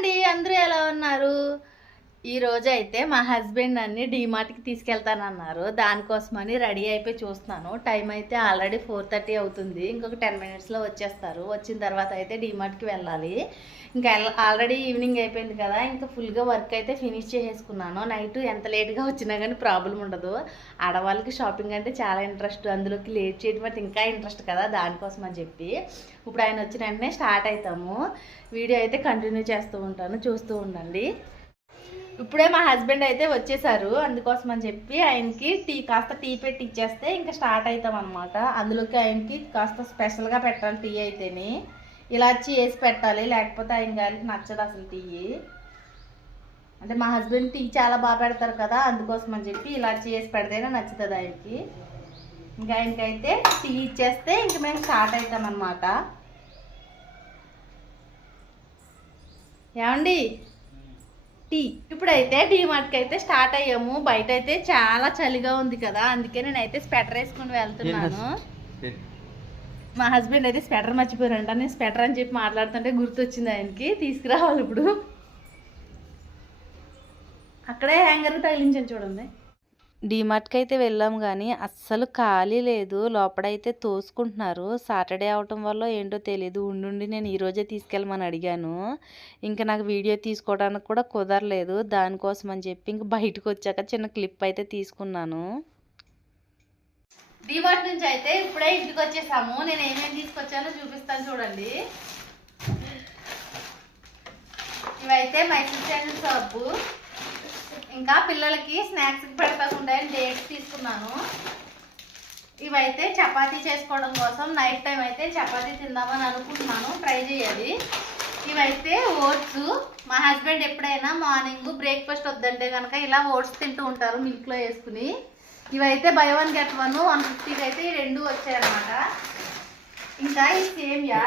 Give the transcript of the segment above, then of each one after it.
అండి, అందరూ ఎలా ఉన్నారు? ఈ రోజు అయితే మా హస్బెండ్ నన్ను డీమార్ట్కి తీసుకెళ్తానన్నారు. దానికోసమని రెడీ అయిపోయి చూస్తున్నాను. టైం అయితే ఆల్రెడీ 4:30 అవుతుంది. ఇంకొక 10 మినిట్స్లో వచ్చేస్తారు. వచ్చిన తర్వాత అయితే డీమార్ట్కి వెళ్ళాలి. ఇంకా ఆల్రెడీ ఈవినింగ్ అయిపోయింది కదా, ఇంకా ఫుల్గా వర్క్ అయితే ఫినిష్ చేసేసుకున్నాను. నైట్ ఎంత లేట్గా వచ్చినా కానీ ప్రాబ్లం ఉండదు. ఆడవాళ్ళకి షాపింగ్ అంటే చాలా ఇంట్రెస్ట్, అందులోకి లేట్ చేయడం అంటే ఇంకా ఇంట్రెస్ట్ కదా, దానికోసం అని చెప్పి ఇప్పుడు ఆయన వచ్చిన వెంటనే స్టార్ట్ అవుతాము. వీడియో అయితే కంటిన్యూ చేస్తూ ఉంటాను, చూస్తూ ఉండండి. ఇప్పుడే మా హస్బెండ్ అయితే వచ్చేసారు. అందుకోసం అని చెప్పి ఆయనకి కాస్త టీ పెట్టి ఇచ్చేస్తే ఇంకా స్టార్ట్ అవుతాం అనమాట. అందులోకి ఆయనకి కాస్త స్పెషల్గా పెట్టాలి టీ అయితేనే, ఇలాచి వేసి పెట్టాలి, లేకపోతే ఆయన గారికి నచ్చదు అసలు టీ. అంటే మా హస్బెండ్ టీ చాలా బాగా పెడతారు కదా, అందుకోసం అని చెప్పి ఇలాచి వేసి పెడితేనే నచ్చుతుంది ఆయనకి. ఇంకా ఆయనకైతే టీ ఇచ్చేస్తే ఇంక మేము స్టార్ట్ అవుతాం అనమాట. ఏమండి టీ ఇప్పుడైతే డీమార్ట్కి అయితే స్టార్ట్ అయ్యాము. బయట అయితే చాలా చలిగా ఉంది కదా, అందుకే నేనైతే స్వెటర్ వేసుకుని వెళ్తున్నాను. మా హస్బెండ్ అయితే స్వెటర్ మర్చిపోయారంట. నేను స్వెటర్ అని చెప్పి మాట్లాడుతుంటే గుర్తొచ్చింది ఆయనకి, తీసుకురావాలి. ఇప్పుడు అక్కడే హ్యాంగర్ తగిలించాను చూడండి. డీమార్ట్కి అయితే వెళ్ళాము కానీ అస్సలు ఖాళీ లేదు. లోపడైతే తోసుకుంటున్నారు. సాటర్డే అవటం వల్ల ఏంటో తెలియదు, ఉండి నేను ఈరోజే తీసుకెళ్ళమని అడిగాను. ఇంకా నాకు వీడియో తీసుకోవడానికి కూడా కుదరలేదు. దానికోసం అని చెప్పి ఇంక బయటకు వచ్చాక చిన్న క్లిప్ అయితే తీసుకున్నాను. డీమార్ట్ నుంచి అయితే ఇప్పుడే ఇంటికి వచ్చేసాము. నేను ఏమేమి తీసుకొచ్చానో చూపిస్తాను చూడండి. ఇవైతే మైసూర్ శాండిల్ సబ్బు, ఇంకా పిల్లలకి స్నాక్స్కి పెడతాకుండా డేట్స్ తీసుకున్నాను. ఇవైతే చపాతీ చేసుకోవడం కోసం నైట్ టైం అయితే చపాతీ తిందామని అనుకుంటున్నాను, ట్రై చేయాలి. ఇవైతే ఓట్స్. మా హస్బెండ్ ఎప్పుడైనా మార్నింగ్ బ్రేక్ఫాస్ట్ వద్దంటే కనుక ఇలా ఓట్స్ తింటూ ఉంటారు మిల్క్లో వేసుకుని. ఇవైతే బై 1 get 1 150కి అయితే ఈ రెండు వచ్చాయన్నమాట. ఇంకా ఈ సేమియా,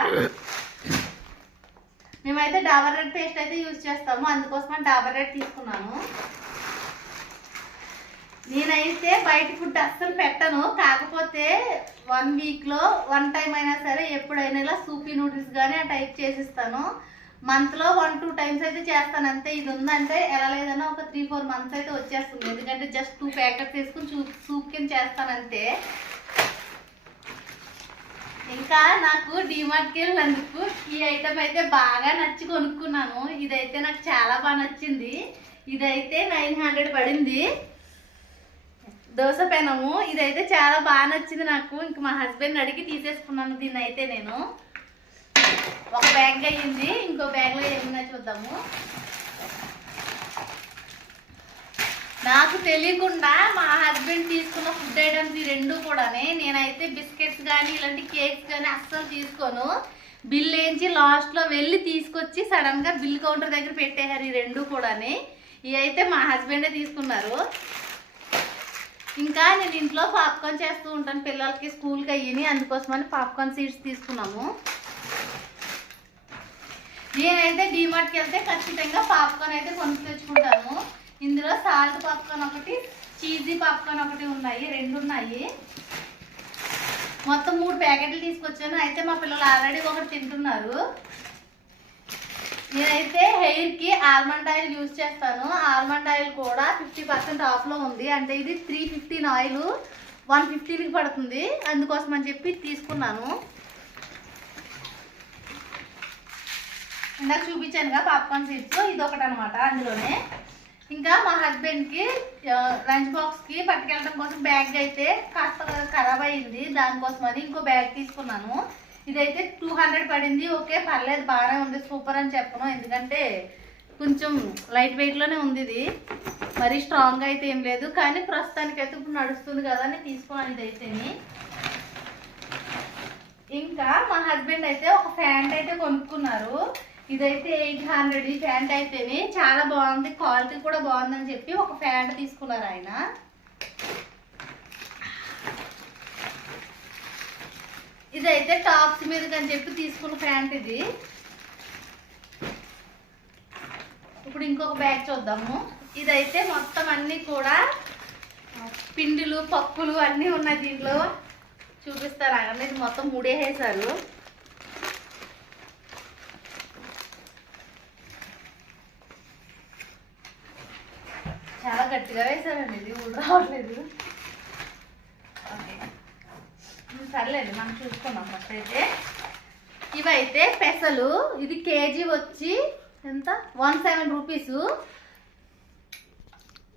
మేమైతే డాబర్ రెడ్ పేస్ట్ అయితే యూజ్ చేస్తాము, అందుకోసం డాబర్ రెడ్ తీసుకున్నాను. నేనైతే బయట ఫుడ్ అస్సలు పెట్టను, కాకపోతే 1 వీక్లో 1 టైం అయినా సరే ఎప్పుడైనా ఇలా సూపీ నూడిల్స్ కానీ ఆ టైప్ చేసిస్తాను. మంత్లో 1-2 టైమ్స్ అయితే చేస్తాను అంతే. ఇది ఉందంటే ఎలా లేదన్నా ఒక 3-4 మంత్స్ అయితే వచ్చేస్తుంది, ఎందుకంటే జస్ట్ 2 ప్యాకెట్స్ వేసుకుని సూప్ కింద చేస్తానంతే. ఇంకా నాకు డీమార్ట్కి వెళ్ళినందుకు ఈ ఐటమ్ అయితే బాగా నచ్చి కొనుక్కున్నాను. ఇదైతే నాకు చాలా బాగా నచ్చింది. ఇదైతే 900 పడింది, దోశ పెనము. ఇదైతే చాలా బాగా నచ్చింది నాకు. ఇంక మా హస్బెండ్ అడిగి తీసేసుకున్నాను దీన్ని అయితే నేను. ఒక బ్యాగ్ అయ్యింది, ఇంకో బ్యాగ్లో ఏమన్నా చూద్దాము. నాకు తెలియకుండా మా హస్బెండ్ తీసుకున్న ఫుడ్ ఐటమ్స్ ఈ రెండు కూడానే. నేనైతే బిస్కెట్స్ కానీ ఇలాంటి కేక్స్ కానీ అస్సలు తీసుకోను. బిల్ వేయించి లాస్ట్లో వెళ్ళి తీసుకొచ్చి సడన్గా బిల్ కౌంటర్ దగ్గర పెట్టేశారు ఈ రెండు కూడానే. ఇవి అయితే మా హస్బెండే తీసుకున్నారు. ఇంకా నేను ఇంట్లో పాప్కార్న్ చేస్తూ ఉంటాను పిల్లలకి స్కూల్కి అయ్యి, అందుకోసమని పాప్కార్న్ సీడ్స్ తీసుకున్నాము. నేనైతే డీమార్ట్కి వెళ్తే ఖచ్చితంగా పాప్కార్న్ అయితే కొనుక్కు తెచ్చుకుంటాను. ఇందులో సాల్ట్ పాప్కార్న్ ఒకటి, చీజీ పాప్కార్న్ ఒకటి ఉన్నాయి, 2 ఉన్నాయి. మొత్తం 3 ప్యాకెట్లు తీసుకొచ్చాను. అయితే మా పిల్లలు ఆల్రెడీ ఒకటి తింటున్నారు. నేనైతే హెయిర్కి ఆల్మండ్ ఆయిల్ యూజ్ చేస్తాను. ఆల్మండ్ ఆయిల్ కూడా 50% ఆఫ్లో ఉంది. అంటే ఇది 315 ఆయిల్ 115కి పడుతుంది, అందుకోసం అని చెప్పి తీసుకున్నాను. ఇందాక చూపించానుగా పాప్కార్న్ సీడ్స్, ఇది ఒకటి అనమాట అందులోనే. ఇంకా మా హస్బెండ్కి లంచ్ బాక్స్కి పట్టుకెళ్ళడం కోసం బ్యాగ్ అయితే కాస్త ఖరాబ్ అయ్యింది, దానికోసమని ఇంకో బ్యాగ్ తీసుకున్నాను. ఇదైతే 200 పడింది. ఓకే పర్లేదు, బాగానే ఉంది, సూపర్ అని చెప్పను, ఎందుకంటే కొంచెం లైట్ వెయిట్లోనే ఉంది. ఇది మరీ స్ట్రాంగ్ అయితే ఏం లేదు, కానీ ప్రస్తుతానికైతే ఇప్పుడు నడుస్తుంది కదా అని తీసుకున్నాను ఇదైతేని. ఇంకా మా హస్బెండ్ అయితే ఒక ప్యాంట్ అయితే కొనుక్కున్నారు. ఇదైతే 800. ఈ ప్యాంట్ అయితేనే చాలా బాగుంది, క్వాలిటీ కూడా బాగుందని చెప్పి ఒక ప్యాంట్ తీసుకున్నారు ఆయన. ఇదైతే టాప్స్ మీదకి అని చెప్పి తీసుకున్న ప్యాంట్ ఇది. ఇప్పుడు ఇంకొక బ్యాగ్ చూద్దాము. ఇదైతే మొత్తం అన్నీ కూడా పిండిలు పప్పులు అన్నీ ఉన్నాయి దీంట్లో, చూపిస్తారు అన్నీ. ఇది మొత్తం 3 వేసారు. గట్టిగా వేసానండి, ఇది ఊరు రావట్లేదు. ఓకే సర్లేదు, మనం చూసుకున్నాం ఫస్ట్ అయితే. ఇవైతే పెసలు, ఇది కేజీ వచ్చి ఎంత 107 రూపీస్,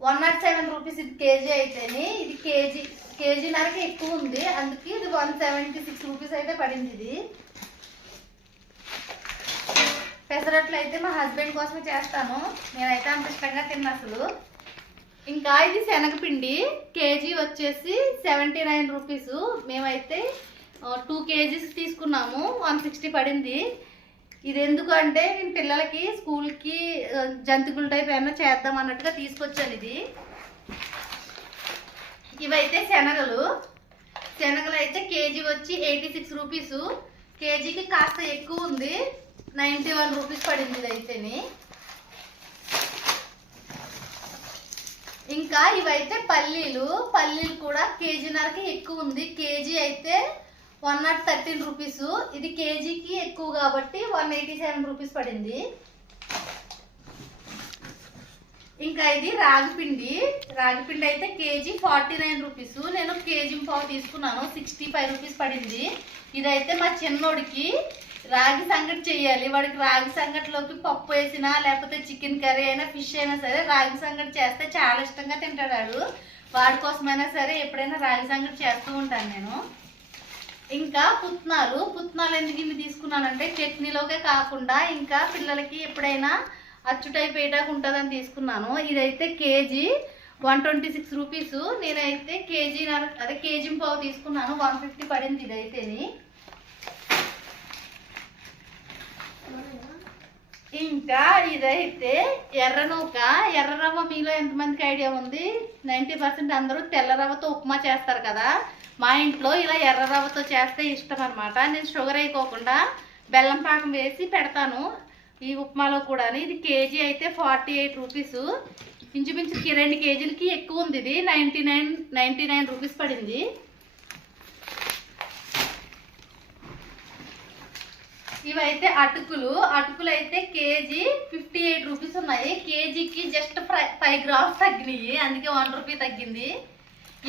107 రూపీస్ ఇది కేజీ అయితేనే. ఇది కేజీన్నరకి ఎక్కువ ఉంది, అందుకే ఇది 176 రూపీస్ అయితే పడింది. ఇది పెసరట్లు అయితే మా హస్బెండ్ కోసమే చేస్తాను, నేనైతే అంత ఇష్టంగా తిన్నా అసలు. ఇంకా ఇది శనగపిండి, కేజీ వచ్చేసి 79 రూపీస్. మేమైతే 2 కేజీస్ తీసుకున్నాము, 160 పడింది. ఇది ఎందుకు అంటే నేను పిల్లలకి స్కూల్కి జంతికల టైప్ ఏమైనా చేద్దాం అన్నట్టుగా తీసుకొచ్చాను ఇది. ఇవైతే శనగలు అయితే కేజీ వచ్చి 86 రూపీస్, కేజీకి కాస్త ఎక్కువ ఉంది, 91 రూపీస్ పడింది ఇది అయితేని. ఇంకా ఇవైతే పల్లీలు కూడా కేజీన్నరకి ఎక్కువ ఉంది, కేజీ అయితే 113 రూపీస్. ఇది కేజీకి ఎక్కువ కాబట్టి 187 రూపీస్ పడింది. ఇంకా ఇది రాగిపిండి అయితే కేజీ 49 రూపీస్. నేను కేజీ పావు తీసుకున్నాను, 65 రూపీస్ పడింది. ఇదైతే మా చిన్నోడికి రాగి సంగటి చేయాలి, వాడికి రాగి సంగటిలోకి పప్పు వేసినా లేకపోతే చికెన్ కర్రీ అయినా ఫిష్ అయినా సరే రాగి సంగటి చేస్తే చాలా ఇష్టంగా తింటాడు. వాడి కోసమైనా సరే ఎప్పుడైనా రాగి సంగటి చేస్తూ ఉంటాను నేను. ఇంకా పుట్నాలు ఎందుకు ఇవి తీసుకున్నానంటే చట్నీలోకే కాకుండా ఇంకా పిల్లలకి ఎప్పుడైనా అచ్చు టైప్ వేయడానికి ఉంటుందని తీసుకున్నాను. ఇదైతే కేజీ 126 రూపీస్, నేనైతే కేజీ పావు తీసుకున్నాను, 150 పడింది ఇదైతేని. ఇంకా ఇదైతే ఎర్ర రవ్వ మీలో ఎంతమందికి ఐడియా ఉంది? 90% అందరూ తెల్ల రవ్వతో ఉప్మా చేస్తారు కదా, మా ఇంట్లో ఇలా ఎర్ర రవ్వతో చేస్తే ఇష్టం అనమాట. నేను షుగర్ వేయకోకుండా బెల్లం పాకం వేసి పెడతాను ఈ ఉప్మాలో కూడా. ఇది కేజీ అయితే 48 రూపీస్, ఇంచుమించు 2 కేజీలకి ఎక్కువ ఉంది. ఇది 99 రూపీస్ పడింది. ఇవైతే అటుకులు అయితే కేజీ 58 రూపీస్ ఉన్నాయి, కేజీకి జస్ట్ 5 గ్రామ్స్ తగ్గినాయి, అందుకే 1 రూపీ తగ్గింది.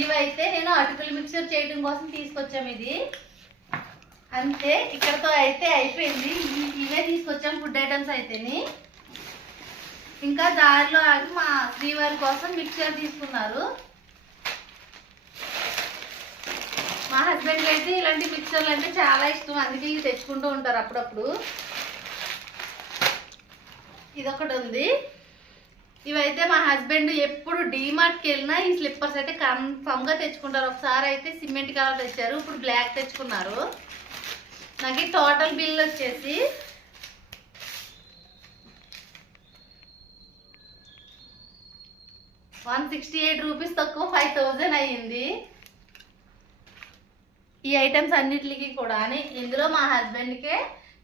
ఇవైతే నేను అటుకులు మిక్చర్ చేయడం కోసం తీసుకొచ్చాము. ఇది అంతే, ఇక్కడతో అయితే అయిపోయింది. ఇవే తీసుకొచ్చాము ఫుడ్ ఐటమ్స్ అయితేని. ఇంకా దారిలో ఆగి మా శ్రీవారి కోసం మిక్చర్ తీసుకున్నారు. మా హస్బెండ్కి అయితే ఇలాంటి మిక్చర్లు అంటే చాలా ఇష్టం, అందుకే ఇవి తెచ్చుకుంటూ ఉంటారు అప్పుడప్పుడు. ఇదొకటి ఉంది. ఇవైతే మా హస్బెండ్ ఎప్పుడు డీమార్ట్కి వెళ్ళినా ఈ స్లిప్పర్స్ అయితే కన్ఫామ్గా తెచ్చుకుంటారు. ఒకసారి అయితే సిమెంట్ కలర్ తెచ్చారు, ఇప్పుడు బ్లాక్ తెచ్చుకున్నారు. నాకు టోటల్ బిల్ వచ్చేసి 168 రూపీస్ తక్కువ 5000 అయ్యింది. ఈ ఐటమ్స్ అన్నిటికి కూడా ఇందులో మా హస్బెండ్కే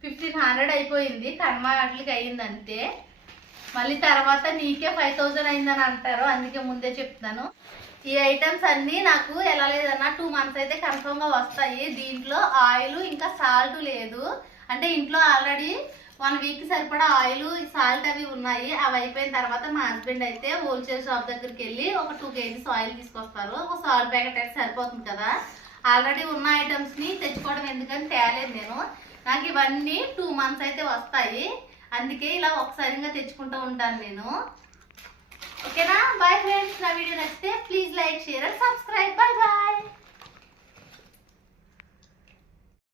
1500 అయిపోయింది, కర్మ వాటికి అయ్యింది అంతే. మళ్ళీ తర్వాత నీకే 5000 అయిందని అంటారు, అందుకే ముందే చెప్తాను. ఈ ఐటమ్స్ అన్నీ నాకు ఎలా లేదన్నా 2 మంత్స్ అయితే కన్ఫర్మ్గా వస్తాయి. దీంట్లో ఆయిల్ ఇంకా సాల్ట్ లేదు, అంటే ఇంట్లో ఆల్రెడీ 1 వీక్ సరిపడా ఆయిల్ సాల్ట్ అవి ఉన్నాయి. అవి అయిపోయిన తర్వాత మా హస్బెండ్ అయితే హోల్సేల్ షాప్ దగ్గరికి వెళ్ళి ఒక 2 కేజీస్ ఆయిల్ తీసుకొస్తారు. ఒక సాల్ట్ ప్యాకెట్ అయితే సరిపోతుంది కదా, ఆల్రెడీ ఉన్న ఐటమ్స్ని తెచ్చుకోవడం ఎందుకని తేలేదు నేను. నాకు ఇవన్నీ 2 మంత్స్ అయితే వస్తాయి, అందుకే ఇలా ఒకసారిగా తెచ్చుకుంటూ ఉంటాను నేను. ఓకేనా? బాయ్ ఫ్రెండ్స్, నా వీడియో నచ్చితే please like, share and subscribe.